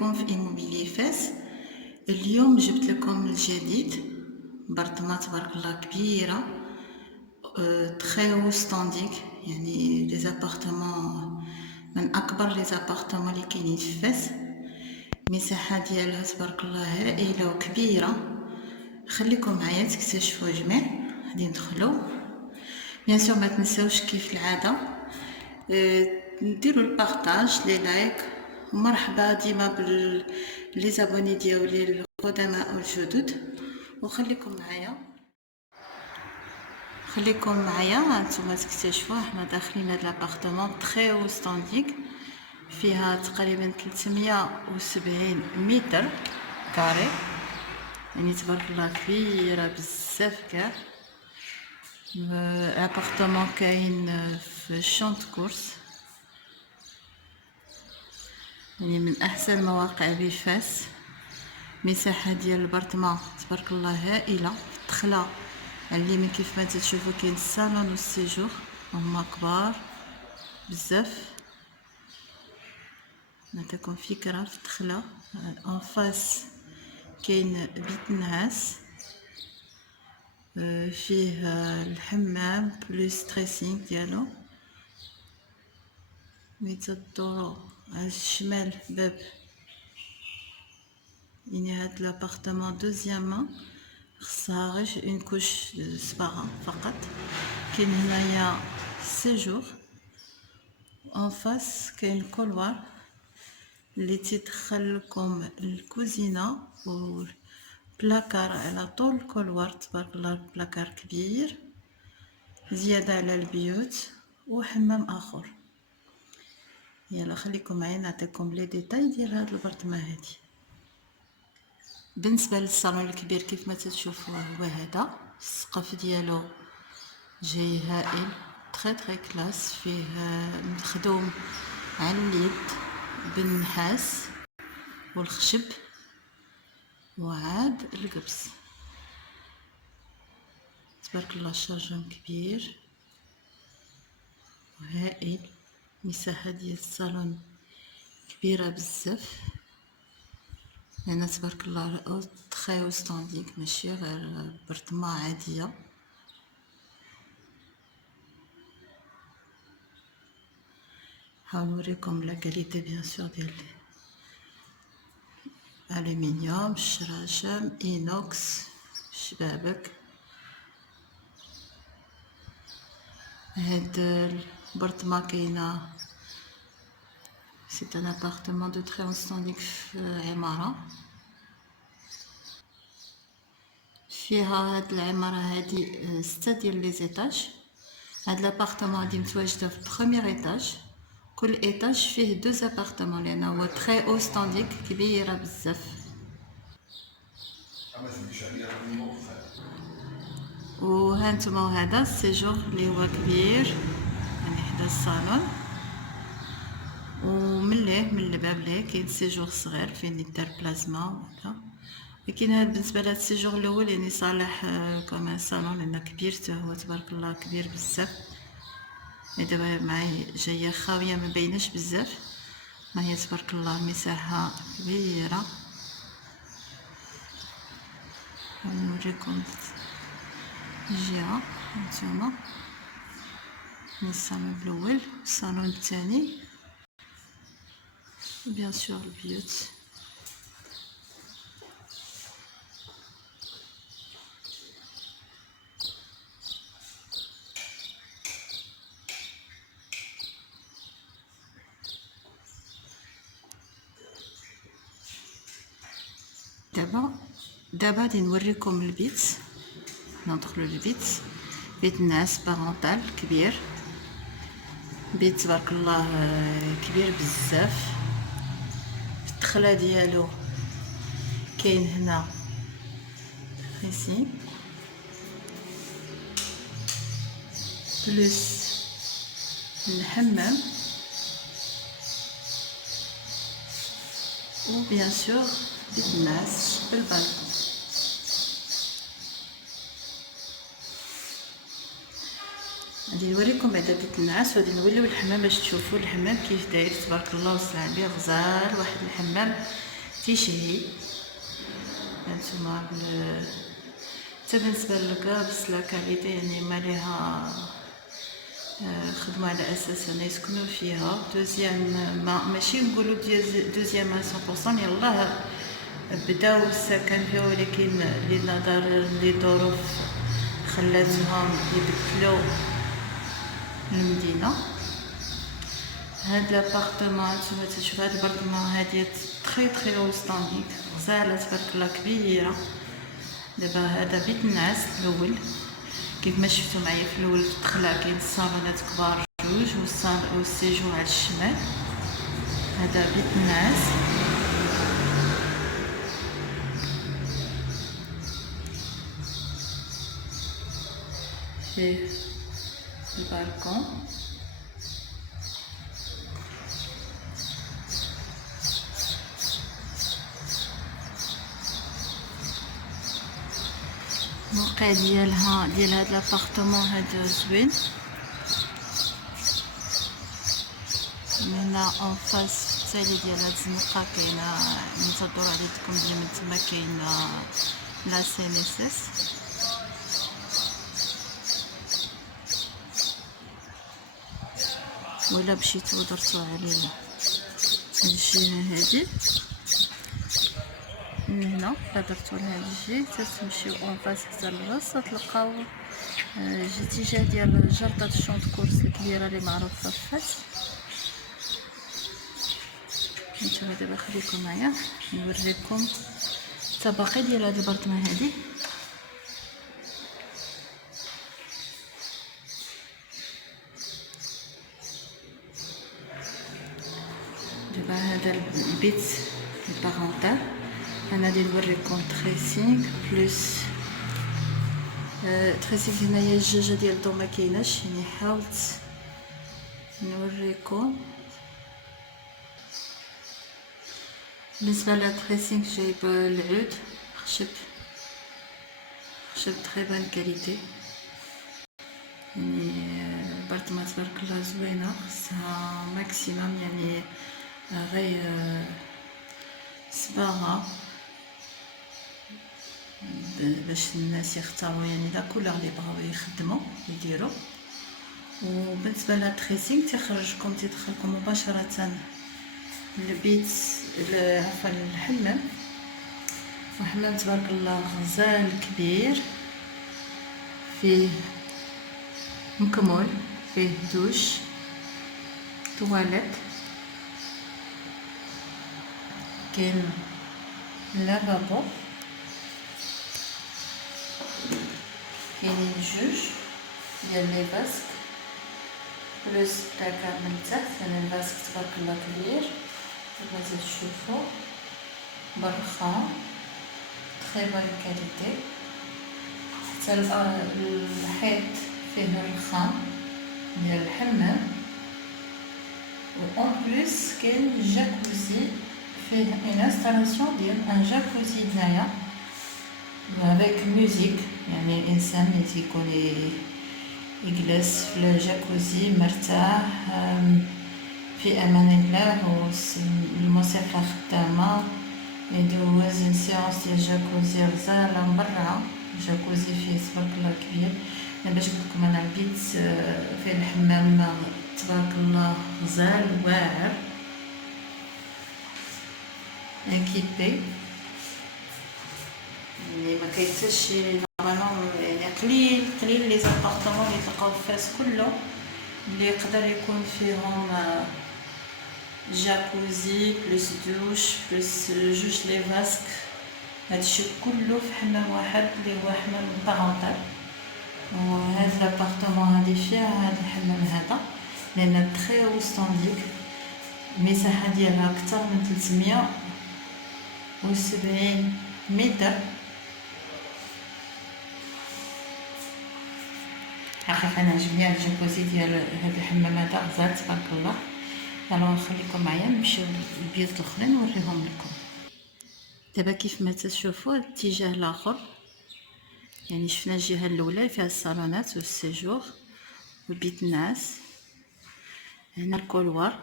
عليكم في إيموبيلي فاس. اليوم جبت لكم الجديد، برطمة تبارك الله كبيرة، تخي هو ستانديك، يعني لي زابارتمون من اكبر لي زابارتمون اللي كاينين في فاس. المساحه ديالها تبارك الله هائله وكبيره. خليكم معايا تكتشفوا جميع. غادي ندخلوا بيان سور، ما تنساوش كيف العاده نديروا البارطاج لي لايك، ومرحبا ديما لي زابوني ديالي القدماء والجدد. وخليكم معايا هانتوما تكتشفوا حنا داخلين هاد لابارتمون تري او ستانديك، فيها تقريبا 370 متر كاري، يعني تبارك الله كبيره بزاف كاع. الابارتمون كاين في شونط كورس، يعني من احسن المواقع بفاس. مساحه ديال البرطمه تبارك الله هائله. الدخله على اليمين كيف ما تشوفوا كاين الصالون والسيجور، هما كبار بزاف. نعطيكم فكره في الدخله. اون فاس كاين بيت نعاس، فيه الحمام بلوس تريسينغ ديالو. ملي تدورو على الشمال باب، يعني هاد لابارتمون دوزيامون خصها غير اون كوش صباغه فقط. كاين هنايا سيجور. اون فاس كاين كولوار اللي تيدخل لكم الكوزينه وبلاكار على طول الكولوار، تبارك الله بلاكار كبير زياده على البيوت، وحمام اخر. يلا خليكم معايا نعطيكم لي ديتاي ديال هاد البرطمه هادي. بالنسبه للصالون الكبير كيف ما تشوفوا هو هذا، السقف ديالو جاي هائل، تري كلاس. فيه مخدوم على اليد بالنحاس والخشب وعاد القبس، تبارك الله. الشرجم كبير وهائل. مساحه ديال الصالون كبيره بزاف، هنا تبارك الله تخي او ستانديك، ماشي غير برطمه عاديه. حاول نوريكم لا كاليتي بيان سور ديال الومنيوم، الشراشم اينوكس، شبابك. هاد البرطمه كاينه سي ان ابارتمون دو تري ستانديك في عماره. فيها هاد العماره هادي 6 ديال لي زيتاج. هاد لابارتمون هادي متواجده في بروميير ايطاج، كل ايطاج فيه 2 ابارتمون، لان هو تري او ستانديك كبيره بزاف. وهانتوما هذا السيجور اللي هو كبير، يعني حدا الصالون. ومن ليه من الباب ليه كاين سيجور صغير فين يدار بلازما وهكا. لكن هاد بالنسبه لهاد السيجور الاول يعني صالح كما صالون، لان كبير حتى هو تبارك الله كبير بزاف. دابا معايا جايه خاويه ما بيناش بزاف، ما هي تبارك الله المساحه كبيره. نوريكم الجهه هانتوما من الصالون الاول الصالون الثاني، بيان سور البيوت. دابا غادي نوريكم البيت. ندخلوا للبيت، بيت الناس بارونتال كبير، بيت تبارك الله كبير بزاف. في الدخله ديالو كاين هنا خيسين بلوس الحمام، وبيان سور بيت الناس بالبالكون. غادي نوريكم بعدا بيت النعاس، وغادي نوليو الحمام باش تشوفوا الحمام كيف داير تبارك الله. وسع عليه غزال واحد الحمام تيشهي. هانتوما حتى بالنسبه للكابس لا كاليتي يعني ماليها خدموا على اساس ان يسكنوا فيها. دوزيام ما ماشي نقولوا دوزيام 100% يلاه بداو السكن فيها، ولكن لنظر لظروف خلاتهم يبدلوا المدينه. هاد لابارتمون نتوما تشوفوا هاد البرطمان هادي تري لو ستانديك غزاله تبارك الله كبيره. دابا هذا بيت النعاس الاول كيف ما شفتوا معايا في الاول في الدخله كاين الصالونات كبار جوج والسيجور على الشمال. هذا بيت النعاس. فيه البالكون الموقع ديال هاد لابارتمون هذا زوين. من هنا اون فاس التالي ديال هاد الزنقه كاينه نتدور عليكم بلي من تما كاينه لا سي ام اس اس. ولا مشيتو درتو على هاد الجهه هادي من هنا، لا درتو لهاد الجهه تمشيو اون فاس حتى للراس تلقاو الاتجاه ديال جردة الشونط كورس الكبيره اللي معروفه في فاس. نتوما دابا خليكم معايا نوريكم الطبقه ديال هاد البرطمان هادي. دابا هذا البيت البارونتال انا غادي نوريكم تريسينغ بلس تريسينغ. هنايا الجاجه ديال الضو ما كايناش، يعني حاولت نوريكم. بالنسبه للتريسينغ جايب العود خشب تري بان كاليتي. يعني البرطمان تبارك الله زوينه، خصها ماكسيموم يعني غير صباغه باش الناس يختاروا يعني لا كولور اللي بغاو يخدموا يديروا. وبالنسبه للتريسينغ تيخرجكم تيدخلكم مباشره للبيت عفوا الحمام. وحمام تبارك الله غزال كبير، فيه مكمول، فيه دوش، تواليت، كاين لافابو، كاينين جوج ديال لي فاسك بلوس بلاكار من التحت. انا الفاسك تبارك الله كبير كما تشوفوا، برخام تري بون كاليتي. حتى الحيط فيه الرخام ديال الحمام. و اون بليس كاين جاكوزي، فيه اون انستالاسيون ديال ان جاكوزي هنايا avec musique، يعني الانسان تيكون يجلس في الجاكوزي مرتاح في امان الله والموسيقى خدامه، يدوز سيونس ديال جاكوزي غزاله مبرعه. جاكوزي فيه تبارك الله كبير. انا باش قلت لكم انا البيت فيه الحمام تبارك الله غزال واعر اكيبي. يعني ما كاين شي نورمالمون، يعني قليل لي زابارتمون اللي تلقاو في فاس كله اللي يقدر يكون فيهم جاكوزي بلس دوش بلس جوج لي فاسك. هادشي كله في حمام واحد اللي هو حمام بارونتال. وهاد لابارتمون هادي فيها هاد الحمام هذا لان تري او ستانديك، المساحه ديالها اكثر من 370 متر. حقيقه انا عجبني هاد الجاكوزي ديال هاد الحمام هذا غزال تبارك الله. يلا نخليكم معايا نمشيو للبيوت الاخرين نوريهم لكم. دابا كيف ما تشوفوا الاتجاه الاخر، يعني شفنا الجهه الاولى فيها الصالونات والسيجور وبيت النعاس. هنا الكولوار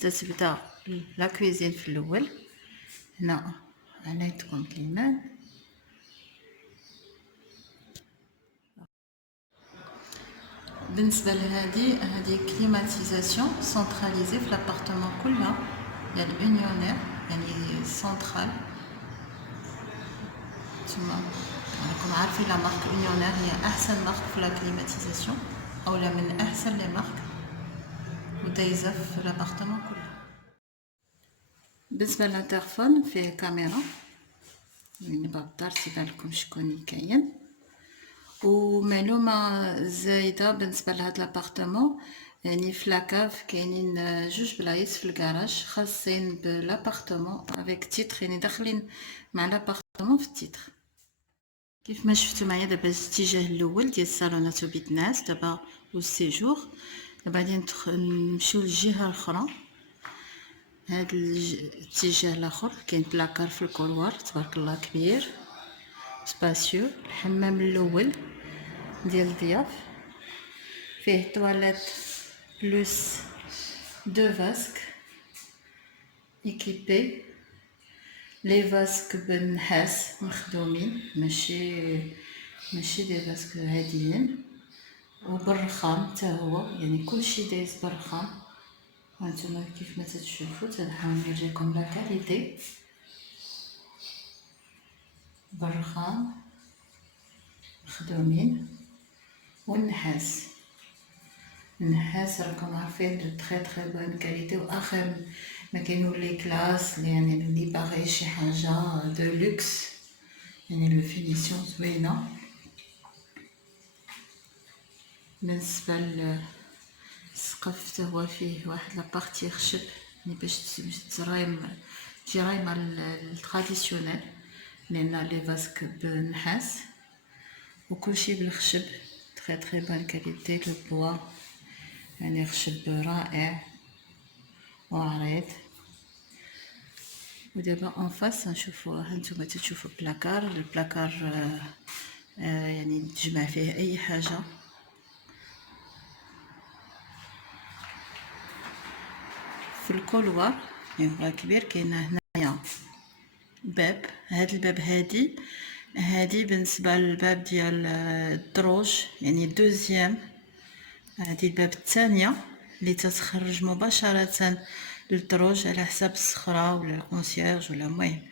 تتبدا لا كويزين في الاول، هنا عينيتكم كيمان. بالنسبه هذه كليماتيزاسيون سنتراليزي في لابارتمون كلها، يعني اونيونير يعني سنترال. نتوما راكم عارفين لا مارك اونيونير هي احسن مارك في لا كليماتيزاسيون، اولا من احسن لي مارك ودايزه في لابارتمون كلها. بالنسبه للتليفون فيه كاميرا، يعني باب الدار تيبان لكم شكون كاين. ومعلومه زايده بالنسبه لهاد لابارتمون، يعني في لاكاف كاينين جوج بلايص في الكراج خاصين بلابارتمون افيك تيتر، يعني داخلين مع لابارتمون في التيتر. كيف ما شفتوا معايا دابا الاتجاه الاول ديال الصالونات وبيت الناس دابا والسيجور. دابا غادي نمشيو للجهه الاخرى. هاد الاتجاه الاخر كاين بلاكار في الكولوار تبارك الله كبير سباسيو. الحمام الاول ديال الضياف فيه تواليت بلوس دو فاسك ايكيبي. لي فاسك بالنحاس مخدومين، ماشي دي فاسك عاديين، وبالرخام حتى هو، يعني كلشي دايز بالرخام. هانتوما كيف ما تتشوفوا تنحاول نوريكم لا كاليتي بالرخام مخدومين. والنحاس راكم عارفين دو تري بون كاليتي، واخر ما كاينو لي كلاس يعني اللي باغي شي حاجه دو لوكس، يعني لو فينيسيون زوينه. بالنسبه للسقف حتى هو فيه واحد لابارتي خشب، يعني باش تجي رايمه التراديسيونيل، لان لي فاسك بالنحاس وكلشي بالخشب تري بون كاليتي. لو بوا يعني خشب رائع وعريض. ودابا اون فاس نشوفوا، هانتوما تشوفوا بلاكار. البلاكار يعني تجمع فيه اي حاجه. في الكولوار يعني كبير كاين هنايا باب. هاد الباب هادي بالنسبه للباب ديال الدروج، يعني دوزيام. هادي الباب الثانيه اللي تتخرج مباشره للدروج على حساب الصخره ولا الكونسيرج ولا المهم.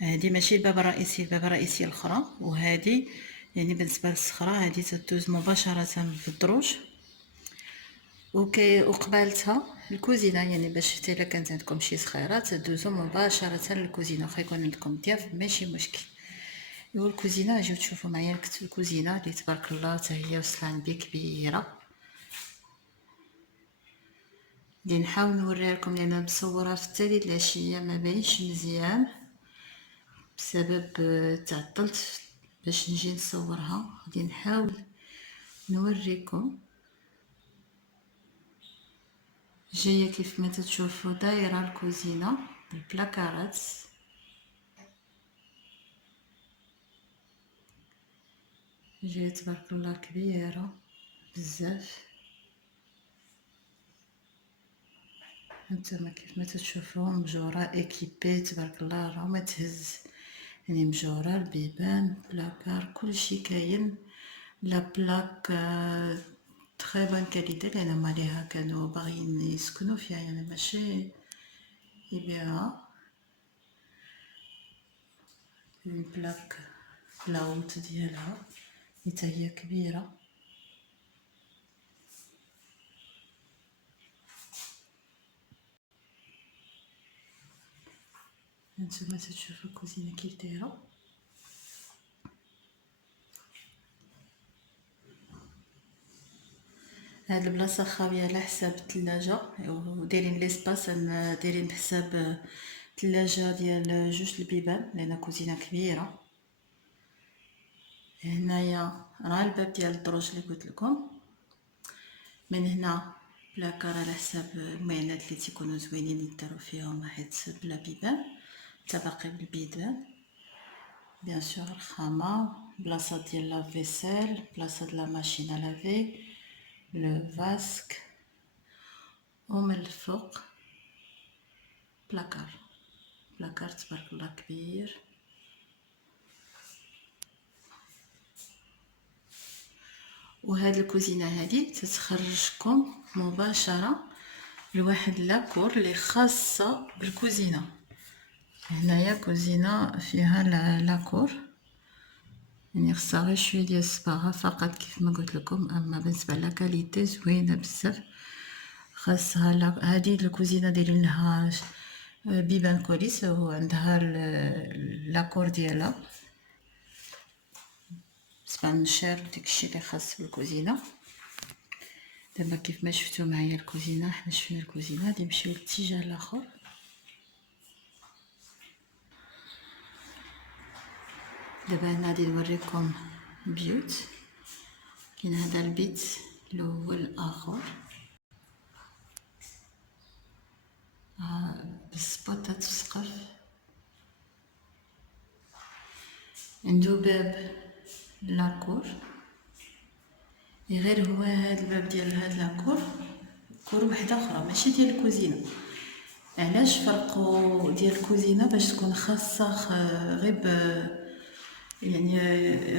هادي ماشي الباب الرئيسي، الباب الرئيسي الاخرى، وهادي يعني بالنسبه للصخره هادي تدوز مباشره بالدروج. وقبالتها الكوزينه، يعني باش حتى الا كانت عندكم شي صخيرات تدوزو مباشره للكوزينه، واخا يكون عندكم ضياف ماشي مشكل. ايوا الكوزينه جيو تشوفوا معايا الكوزينه اللي تبارك الله حتى هي وصلت عندي كبيره. غادي نحاول نوريها لكم لان مصوره في التالي العشيه ما باينش مزيان بسبب تعطلت باش نجي نصورها. غادي نحاول نوريكم. جايه كيف ما تشوفوا دايره الكوزينه بالبلاكارات، جايه تبارك الله كبيره بزاف. هانتوما كيف ما تشوفوا مجوره ايكيبي تبارك الله، راه ما تهز، يعني مجوره البيبان بلاكار كلشي كاين. لا بلاك تري بون كاليتي لان ماليها كانوا باغيين يسكنوا فيها، يعني ماشي يبيعوها. البلاك لاوت ديالها حتى هي كبيره. هانتوما تشوفوا الكوزينه كيف دايره. هاد البلاصه خاويه على حساب الثلاجه، ودايرين ليسباس دايرين بحساب الثلاجه ديال جوج البيبان لان كوزينه كبيره. هنايا راه الباب ديال الدروج اللي قلت لكم. من هنا بلاكار على حساب المعينات اللي تيكونوا زوينين يداروا فيهم، حيت بلا بيبان تبقي بالبيبان. بيان سور الخامه، بلاصه ديال لا فيسيل، بلاصه ديال لا ماشين لافي، لو فاسك. ومن الفوق بلاكار بلاكار تبارك الله كبير. وهاد الكوزينه هادي تتخرجكم مباشره لواحد لاكور اللي خاصه بالكوزينه. هنايا كوزينه فيها لاكور، يعني خصها غير شويه ديال الصباغه فقط كيف ما قلت لكم. اما بالنسبه لا كاليتي زوينه بزاف. خاصها هادي الكوزينه دايرين لها بيبان كوليس وعندها لاكور ديالها سبانشير وداكشي اللي خاص بالكوزينه. دابا كيف ما شفتوا معايا الكوزينه، حنا شفنا الكوزينه غادي نمشيو للاتجاه الاخر. دابا هنا غادي نوريكم بيوت. كاين هذا البيت الاول الاخر بالسباطات في السقف، عنده باب لاكور غير هو هذا الباب ديال هذا لاكور كور وحده اخرى ماشي ديال الكوزينه. علاش فرقوا ديال الكوزينه؟ باش تكون خاصه غير يعني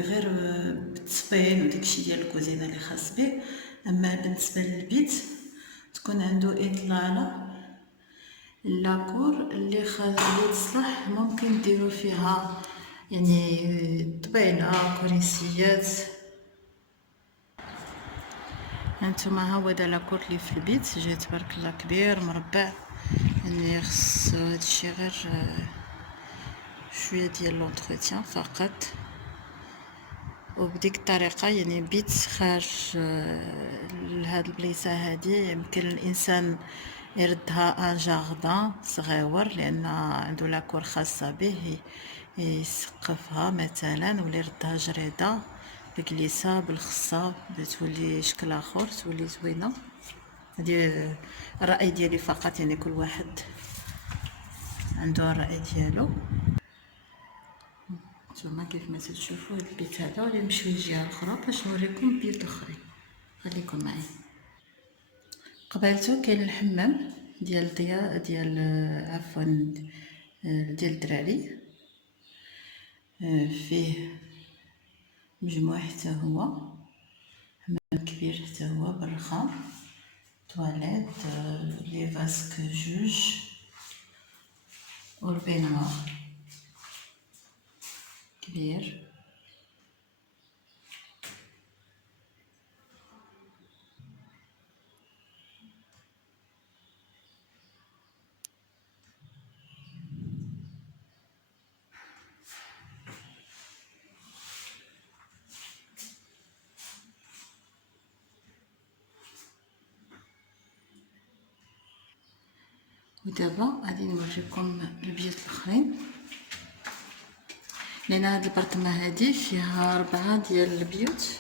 غير بالتصبين وداكشي ديال الكوزينه اللي خاص به. اما بالنسبه للبيت تكون عنده اطلاله لاكور اللي تصلح ممكن ديروا فيها يعني طبيله كريسيات. هانتوما ها هو دا لاكور اللي في البيت جا تبارك الله كبير مربع، يعني خص هادشي غير شويه ديال لونتروتيان فقط. وبديك الطريقه يعني بيت خارج لهاد البليصه هادي يمكن الانسان يردها ان جاردان صغيور لان عنده لاكور خاصه به يسقفها مثلا، ولا يردها جريده بكليسه بالخصه بتولي شكل اخر تولي زوينه. هادي الراي ديالي فقط، يعني كل واحد عنده الراي ديالو. نتوما كيف ما تشوفوا هاد البيت هذا، ولا نمشيو للجهه الاخرى باش نوريكم بيوت اخرين. خليكم معايا. قبالته كاين الحمام ديال ضياء ديال عفوا ديال الدراري، فيه مجموع حتى هو حمام كبير حتى هو بالرخام، تواليت لي فاسك جوج والبينوار كبير. ودابا غادي نوريكم البيوت الاخرين، لان هاد البرطمه هادي فيها 4 ديال البيوت.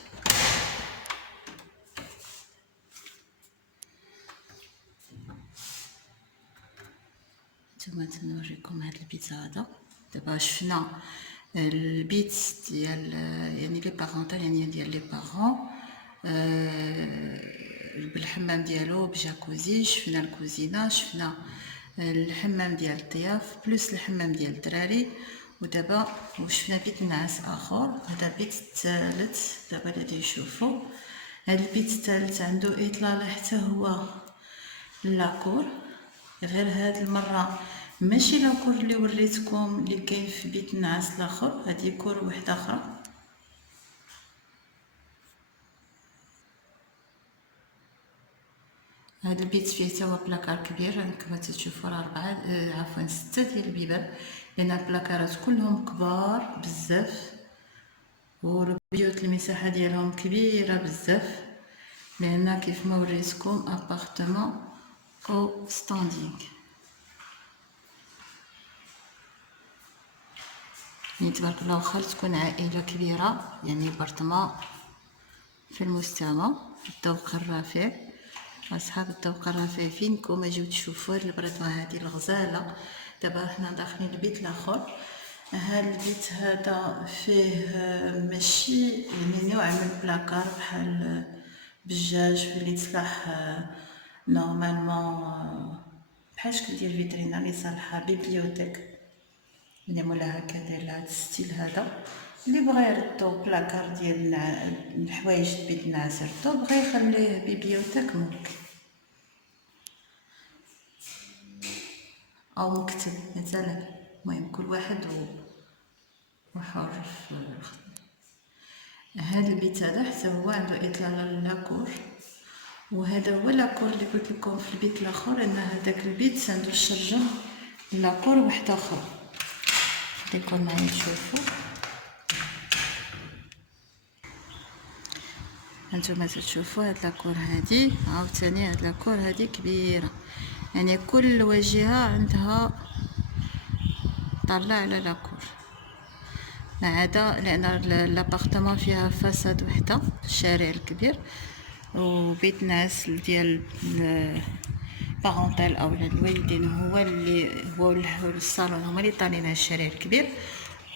نتوما تنوريكم هاد البيت هذا. دابا شفنا البيت ديال يعني لي بارونتال، يعني ديال لي بارون بالحمام ديالو بجاكوزي. شفنا الكوزينه، شفنا الحمام ديال الضياف بلس الحمام ديال الدراري. ودابا وشفنا بيت نعاس اخر، هذا البيت الثالث دابا اللي نشوفوا. هذا البيت الثالث عنده اطلاله حتى هو لاكور، غير هاد المره ماشي لاكور اللي وريتكم اللي كاين في بيت النعاس الاخر، هادي كور وحده اخرى. هاد البيت فيه توا بلاكار كبير، كما تشوفوا راه 4 عفوا 6 ديال البيبان، لان البلاكارات كلهم كبار بزاف، والبيوت المساحه ديالهم كبيره بزاف، لان كيف ما وريتكم ابارتمون او ستاندينغ. يعني تبارك الله واخا تكون عائله كبيره، يعني ابارتمون في المستوى الذوق الرفيع. اصحاب الذوق الرفيع فينكم اجيو تشوفوا هاد البريطه هادي الغزاله. دابا حنا داخلين البيت الاخر. هاد البيت هذا فيه ماشي يعني نوع من البلاكار بحال بجاج اللي تصلح نورمالمون بحال شكل ديال فيترينا اللي صالحه بيبليوتيك. اللي مولا هكا داير هاد الستيل هذا. اللي بغى يردو بلاكار ديال الحوايج بيت النعاس يردو، بغى يخليه بيبيوتيك ممكن، او مكتب مثلا. المهم كل واحد وحر في هذا البيت هذا. حتى هو عنده اطلاله لاكور، وهذا هو لاكور اللي قلت لكم في البيت الاخر ان هذاك البيت عنده الشرجم لاكور واحد اخر. خليكم معايا تشوفوا. هانتوما تشوفوا هاد لاكور هادي، عاوتاني هاد لاكور هادي كبيره، يعني كل واجهه عندها طلع على لاكور، ما عدا لان لابارتمون فيها فساد وحده الشارع الكبير، وبيت ناس ديال بارونتال او الوالدين هو اللي هو الصالون هما اللي طالعين على الشارع الكبير،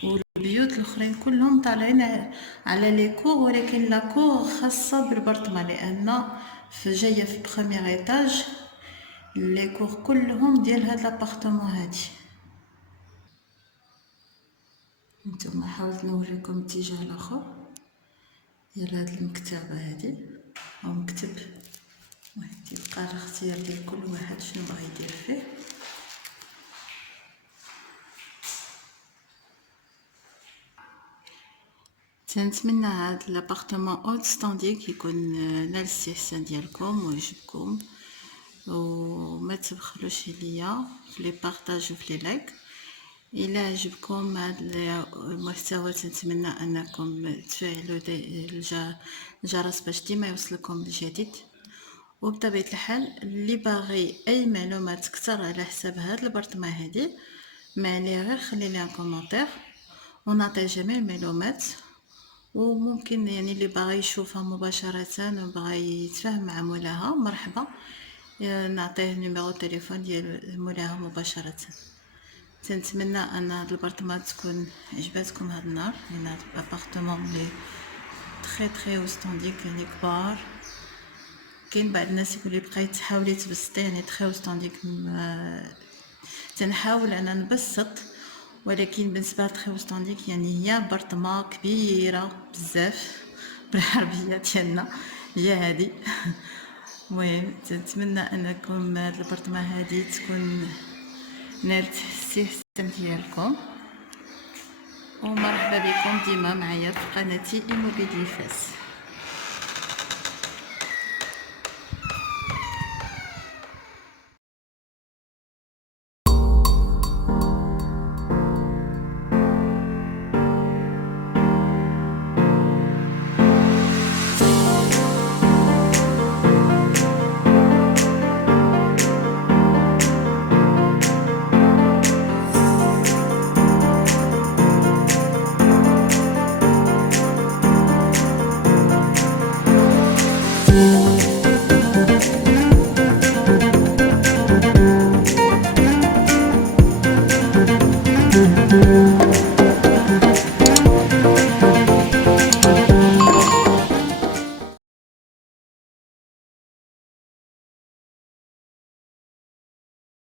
والبيوت الاخرين كلهم طالعين على لي كور، ولكن لا كور خاصه بالبرطمان لان في جايه في بروميير ايطاج لي كور كلهم ديال هاد لابارتمون هادي. نتوما حاولت نوريكم الاتجاه الاخر ديال هاد المكتبه هادي او مكتب. المهم تيبقى الاختيار ديال كل واحد شنو بغا يدير فيه. تنتمنى هاد لابارتمون اوت ستانديك يكون نال الاستحسان ديالكم ويعجبكم، وما تبخلوش عليا في لي بارطاج وفي لي لايك. الى عجبكم هذا المحتوى تنتمنى انكم تفعلوا الجرس باش ديما يوصلكم الجديد. وبطبيعه الحال اللي باغي اي معلومات اكثر على حساب هذا البرطمان هذه، ما عليه غير خلي لي كومونتير ونعطي جميع المعلومات. وممكن يعني اللي باغي يشوفها مباشره وبغى يتفاهم مع مولاها مرحبا، نعطيه نيميرو تليفون ديال مولاها مباشره. تنتمنى ان هاد البرطمان تكون عجباتكم هاد النهار، لان هاد الابارتمون لي تري وستانديك يعني كبار. كاين بعض الناس يقول لي بقيت تحاولي تبسطي يعني تري وستانديك، تنحاول انا نبسط، ولكن بالنسبه لتري وستانديك يعني هي برطمه كبيره بزاف بالعربيه ديالنا هي هادي. المهم تنتمنى انكم هاد البرطمه هادي تكون نالت الاستحسان ديالكم، ومرحبا بكم ديما معايا في قناتي إيموبيلي فاس.